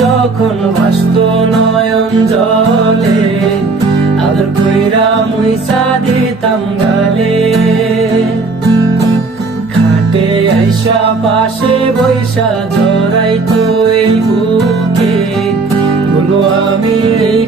যখন ভাসত নয়ন জলে, আদর কইরা মুইসা দিতাম গালে। খাটে আইসা পাশে বৈশা জড়াইতো এই বুকে, বলো আমি এই